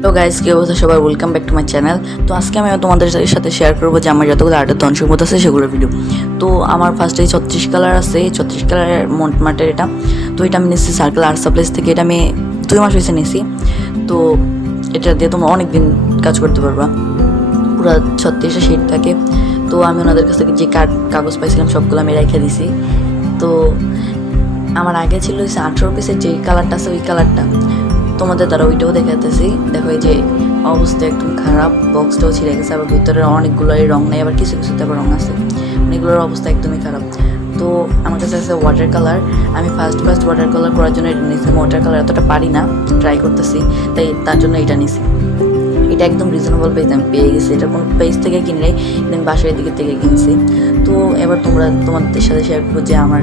Hello guys কি অবস্থা? সবাই welcome back to my channel তো আজকে আমি তোমাদের সাথে শেয়ার করব যে আমার যতগুলো আর্টের ধন সম্পদ আছে সেগুলোর ভিডিও তো আমার ফার্স্টে ছত্রিশ কালার আছে। ছত্রিশ কালারের মন্টমার্টের এটা। তো এটা আমি নিচ্ছি সার্কেল আর্ট সাপ্লাইস থেকে। এটা আমি দুই মাস হয়েছে নিয়েছি। তো এটা দিয়ে তোমরা অনেক দিন কাজ করতে পারবা। পুরো ছত্রিশটা শিট থাকে। তো আমি ওনাদের কাছ থেকে যে কাগজ পাইছিলাম, সবগুলো আমি রেখে দিছি। তো আমার আগে ছিল আঠেরো পিসের যে কালারটা আছে, ওই কালারটা তোমাদের দ্বারা ওইটাও দেখাতেছি দেখো এই যে অবস্থা একদম খারাপ বক্সটাও ছিঁড়ে গেছে, আবার ভিতরে অনেকগুলোই রং নেই, আবার কিছু কিছুতে আবার রং আছে। অনেকগুলোর অবস্থা একদমই খারাপ। তো আমার কাছে আছে ওয়াটার কালার আমি ফার্স্ট ফার্স্ট ওয়াটার কালার করার জন্য এটা নিয়েছি। আমি ওয়াটার কালার এতটা পারি না ট্রাই করতেছি, তাই তার জন্য এটা নিছি এটা একদম রিজনেবল পেজ আমি পেয়ে গেছি। এটা কোনো পেজ থেকে কিনলে দেন বাসার দিকে থেকে কিনছি। তো এবার তোমরা তোমাদের সাথে শেয়ার করব যে আমার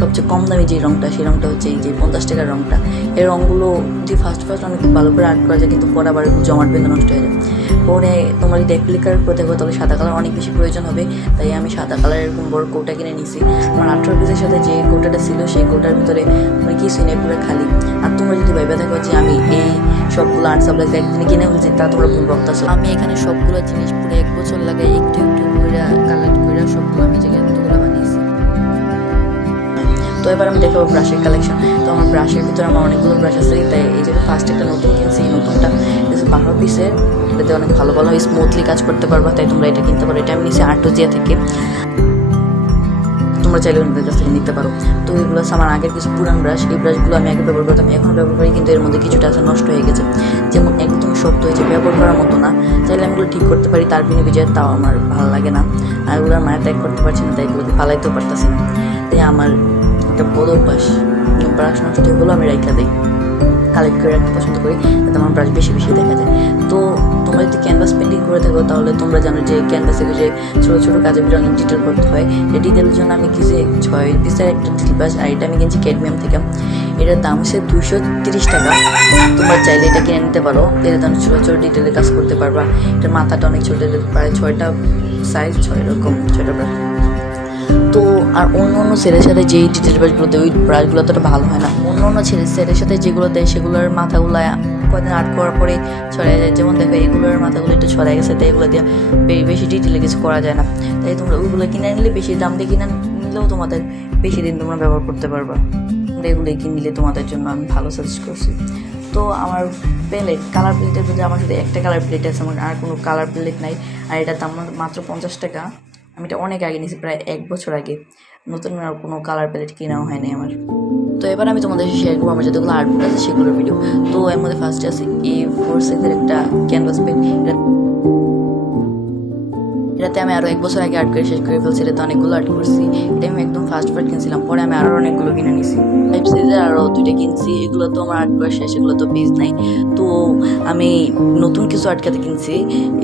সবচেয়ে কম দামি যে রঙটা সেই রঙটা হচ্ছে এই যে পঞ্চাশ টাকার রঙটা এই রঙগুলো যদি ফার্স্ট ফার্স্ট অনেক ভালো করে আর্ট করা যায়, কিন্তু পরে আবার জমাট বেঁধে নষ্ট হয়ে যায়। পরে তোমরা যদি অ্যাপ্লিকার করতে হবে তাহলে সাদা কালার অনেক বেশি প্রয়োজন হবে তাই আমি সাদা কালারের এরকম বড় কোটা কিনে নিছি। আমার আঠারো পিসের সাথে যে কোটাটা ছিল সেই কোটার ভিতরে মানে কিছুই নেই পুরো খালি। আর তোমরা যদি ভাইবা দেখো যে আমি এই সবগুলো আর্ট সাপ্লাইজ একদিনে কিনে ফেলছি তা তোমরা ভুল বক্তাছো আমি এখানে সবগুলো জিনিস পুরো এক বছর লাগে একটু একটু করে কালেক্ট করে সবগুলো আমি জায়গায় বানিয়েছি। তো এবার আমি দেখাবো ব্রাশের কালেকশন তো আমার ব্রাশের ভিতরে আমার অনেকগুলো ব্রাশ আছে তাই এই যে ফার্স্ট একটা নতুন কিনছি এই নতুনটা বারো পিসের এটাতে অনেক ভালো ভালো স্মুথলি কাজ করতে পারবা, তাই তোমরা এটা কিনতে পারো। এটা আমি নিচ্ছি আর্টোজিয়া থেকে। তোমরা চাইলে ওনাদের কাছ থেকে নিতে পারো। তো এগুলো আমার আগের কিছু পুরান ব্রাশ এই ব্রাশগুলো আমি আগে ব্যবহার করতাম, এখন ব্যবহার করি, কিন্তু এর মধ্যে কিছুটা আছে, নষ্ট হয়ে গেছে। যেমন একদম শক্ত হয়েছে, ব্যবহার করার মতো না। চাইলে আমি এগুলো ঠিক করতে পারি, তার বিনিময়ে তাও আমার ভালো লাগে না। আর এগুলো মায়া ত্যাগ করতে পারছি না, তাই এগুলো ফালাইতেও পারতাছি না। তাই আমার একটা বদ অভ্যাস ব্রাশ নষ্ট হয়ে আমি রেখা দিই। কালেক্ট করে রাখতে পছন্দ করি যাতে আমার ব্রাশ বেশি বেশি দেখা যায়। তো তোমরা যদি ক্যানভাস পেন্টিং করে থাকো, তাহলে তোমরা জানো যে ক্যানভাসে যে ছোটো ছোটো ভিতরে অনেক ডিটেল করতে হয়। এই ডিটেলের জন্য আমি কিনছি ছয় পিসের একটা ডিটেল ব্রাশ আর এটা আমি কিনছি ক্যাডমিয়াম থেকে। এটার দাম হচ্ছে দুশো তিরিশ টাকা। তোমরা চাইলে এটা কিনে নিতে পারো। এর দাম ছোটো ছোটো ডিটেলে কাজ করতে পারবা। এটার মাথাটা অনেক ছোটো, প্রায় ছয়টা সাইজ ছয় রকম, ছয়টা ব্রাশ আর অন্য অন্য ছেলের সাথে যেই ডিটেল ব্রাশগুলো দেয় ওই ব্রাশগুলো অতটা ভালো হয় না, অন্য অন্য ছেলে ছেলের সাথে যেগুলো দেয় সেগুলোর মাথাগুলো কদিন আর্ট করার পরে ছড়াই যায়। যেমন দেখো, এগুলোর মাথাগুলো একটু ছড়াই গেছে তাই এগুলো দিয়ে বেশি ডিটেলে কিছু করা যায় না। তাই তোমরা ওইগুলো কিনে নিলে বেশি দাম দিয়ে কিনে নিলেও তোমাদের বেশি দিন তোমরা ব্যবহার করতে পারবা। তোমরা এগুলো কিনে নিলে তোমাদের জন্য আমি ভালো সাজেস্ট করছি। তো আমার প্লেট কালার প্লেটের মধ্যে আমার সাথে একটা কালার প্লেট আছে, আমার আর কোনো কালার প্লেট নাই। আর এটা দাম মাত্র পঞ্চাশ টাকা। আমি এটা অনেক আগে নিয়েছি, প্রায় এক বছর আগে। নতুন আর কোনো কালার প্যালেট কেনাও হয়নি আমার। তো এবার আমি তোমাদের শেয়ার করব আমার যতগুলো আর্ট বুক আছে সেগুলোর ভিডিও তো এর মধ্যে ফার্স্টে আছে এ ফোর সাইজের একটা ক্যানভাস পেন এটাতে আমি আরও এক বছর আগে আর্ট করে শেষ করে ফেলছি, এটাতে অনেকগুলো আর্ট করছি। এটা আমি একদম ফার্স্ট পার্ট কিনছিলাম, পরে আমি আরও অনেকগুলো কিনে সাইজের আরও দুইটা কিনছি, এগুলো তো আমার আর্ট করা শেষ, এগুলো তো পেজ নাই। তো আমি নতুন কিছু আটকাতে কিনছি,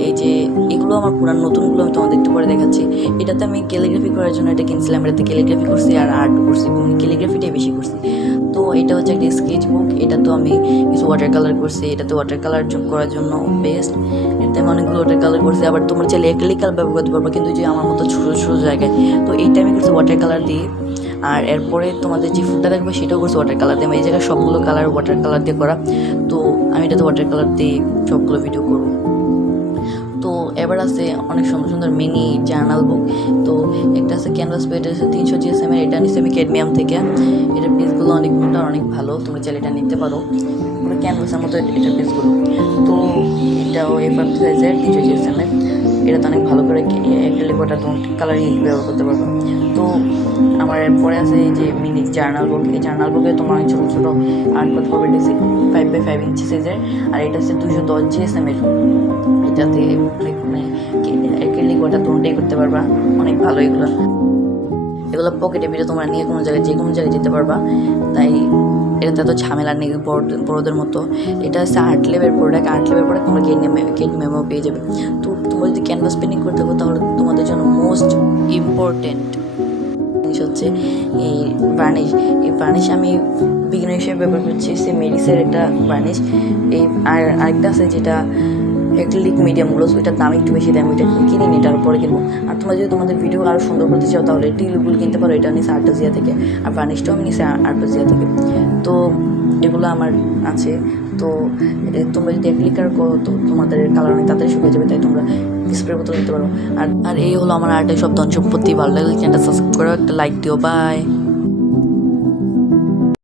এই যে এগুলো আমার পুরান নতুনগুলো আমি তোমাদের একটু পরে দেখাচ্ছি। এটাতে আমি ক্যালিগ্রাফি করার জন্য এটা কিনছিলাম, এটাতে ক্যালিগ্রাফি করছি আর আর্ট করছি ক্যালিগ্রাফিটাই বেশি করছি। তো এটা হচ্ছে একটা স্কেচ বুক এটা তো আমি কিছু ওয়াটার কালার করছি, এটাতে ওয়াটার কালার যোগ করার জন্য বেস্ট এটাতে আমি অনেকগুলো ওয়াটার কালার করছি, আবার তোমার চাইলে অ্যাক্রিলিক কালার ব্যবহার করতে পারব, কিন্তু যে আমার মতো ছোটো ছোটো জায়গায়, তো এইটা আমি করছি ওয়াটার কালার দিয়ে আর এরপরে তোমাদের যে ফুটটা দেখবে সেটাও করছে ওয়াটার কালার দিয়ে। আমি এই জায়গায় সবগুলো কালার ওয়াটার কালার দিয়ে করা। তো আমি এটাতে ওয়াটার কালার দিয়ে সবগুলো ভিডিও করব। তো এবার আছে অনেক সুন্দর সুন্দর মিনি জার্নাল বুক তো একটা আছে ক্যানভাস পেট আছে তিনশো জিএসএম এর, এটা নিচ্ছে আমি ক্যাডমিয়াম থেকে। এটার পিসগুলো অনেক মোটা, অনেক ভালো, তোমরা চাইলে এটা নিতে পারো। ক্যানভাসের মতো এটার পিসগুলো তো এটাও এফ সাইজের তিনশো জিএসএম এর। এটাতে অনেক ভালো করে ওয়াটার তোমার কালারই ব্যবহার করতে পারব। তো আমার পরে আছে এই যে মিনি জার্নাল বুক এই জার্নাল বুকে তোমার অনেক ছোটো ছোটো আর্ট করতে পারবে এটা ফাইভ বাই ফাইভ ইঞ্চি সাইজের আর এটা হচ্ছে দুশো দশ জিএসএম এর এটাতে মানে ওয়াটার তোমরাই করতে পারবা, অনেক ভালো এগুলো। এগুলো পকেটে বেরো তোমরা নিয়ে কোনো জায়গায়, যে কোনো জায়গায় যেতে পারবা। তাই এটাতে এত ঝামেলা নেই বড় বড়োদের মতো। এটা হচ্ছে art level product art level product তোমরা গেট নেমে মেমো পেয়ে যাবে। তো তোমরা যদি ক্যানভাস পেন্টিং করে থাকো তাহলে তোমাদের জন্য মোস্ট ইম্পর্টেন্ট জিনিস হচ্ছে এই বার্নিশ এই বার্নিশ আমি বিগিনার হিসেবে ব্যবহার করছি সে মেডিসের একটা বার্নিশ এই আর আরেকটা আছে যেটা অ্যাক্রিলিক মিডিয়ামগুলো ওইটার দাম একটু বেশি দাম ওইটা কিনি এটার পরে কিনবো। আর তোমরা যদি তোমাদের ভিডিও আরও সুন্দর করতে চাও, তাহলে টিলগুলো কিনতে পারো, এটা নিচে আর্টাজিয়া থেকে। আর বার্নিশটাও আমি নিচে আর্টাজিয়া থেকে। তো এগুলো আমার আছে। তো তোমরা যদি লিটার করো, তো তোমাদের কালার অনেক তাড়াতাড়ি শুকিয়ে যাবে, তাই তোমরা স্প্রে বোতল নিতে পারো। আর আর এই হলো আমার আর্টের সব ধন সম্পত্তি। ভালো লাগলে চ্যানেলটা সাবস্ক্রাইব করো, একটা লাইক দিও বাই